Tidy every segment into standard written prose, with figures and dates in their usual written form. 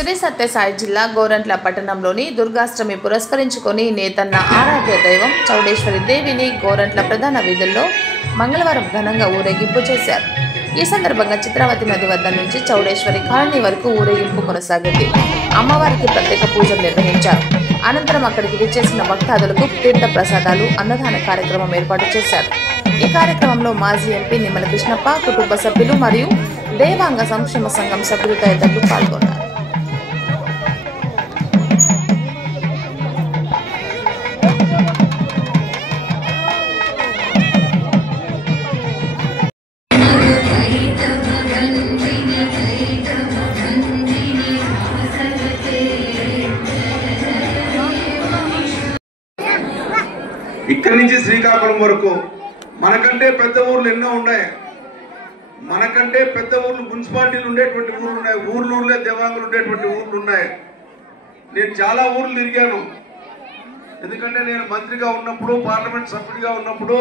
శ్రీ సత్యసాయి జిల్లా గోరంట్ల పట్టణంలోని దుర్గాష్టమి పురస్కరించుకొని నేతన్న ఆరాధ్య దైవం చౌడేశ్వరి దేవిని గోరంట్ల ప్రధాన వీధుల్లో మంగళవారం ఘనంగా ఊరేగింపు చేశారు. ఈ సందర్భంగా చిత్రావతి నది వద్ద నుంచి చౌడేశ్వరి కాలనీ వరకు ఊరేగింపు కొనసాగింది. అమ్మవారికి ప్రత్యేక పూజలు నిర్వహించారు. అనంతరం అక్కడికి విచ్చేసిన భక్తాదులకు తీర్థ ప్రసాదాలు, అన్నదాన కార్యక్రమం ఏర్పాటు చేశారు. ఈ కార్యక్రమంలో మాజీ ఎంపీ నిమ్మల కృష్ణప్ప, కుటుంబ సభ్యులు మరియు దేవాంగ సంక్షేమ సంఘం సభ్యులు తదితరులు పాల్గొన్నారు. ఇక్కడి నుంచి శ్రీకాకుళం వరకు మనకంటే పెద్ద ఊర్లు ఎన్నో ఉన్నాయి. మనకంటే పెద్ద ఊర్లు మున్సిపాలిటీలు ఉండేటువంటి ఊర్లు ఉన్నాయి. ఊర్లే దేవాంగులు ఉండేటువంటి ఊర్లు ఉన్నాయి. నేను చాలా ఊర్లు తిరిగాను. ఎందుకంటే నేను మంత్రిగా ఉన్నప్పుడు, పార్లమెంట్ సభ్యుడిగా ఉన్నప్పుడు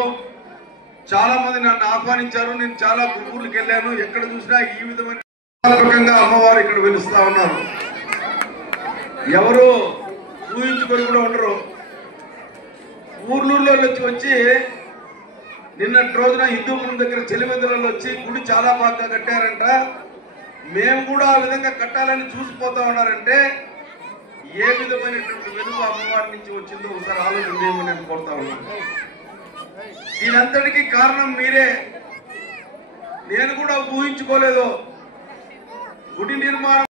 చాలా మంది నన్ను ఆహ్వానించారు. నేను చాలా ఊర్లకు వెళ్ళాను. ఎక్కడ చూసినా ఈ విధమైన రకంగా అమ్మవారు ఇక్కడ వెలుస్తా ఉన్నారు. ఎవరు ఊహించుకొని కూడా ఉండరు. ఊర్లూరులో వచ్చి నిన్నటి రోజున హిందూపురం దగ్గర చెలివెందులలో వచ్చి గుడి చాలా బాగా కట్టారంట. మేము కూడా ఆ విధంగా కట్టాలని చూసిపోతా ఉన్నారంటే ఏ విధమైనటువంటి వెలుగు అమ్మవారి నుంచి వచ్చిందో ఒకసారి ఆలోచన చేయమని నేను కోరుతా ఉన్నాను. దీనంతటికీ కారణం మీరే. నేను కూడా ఊహించుకోలేదు. గుడి నిర్మాణం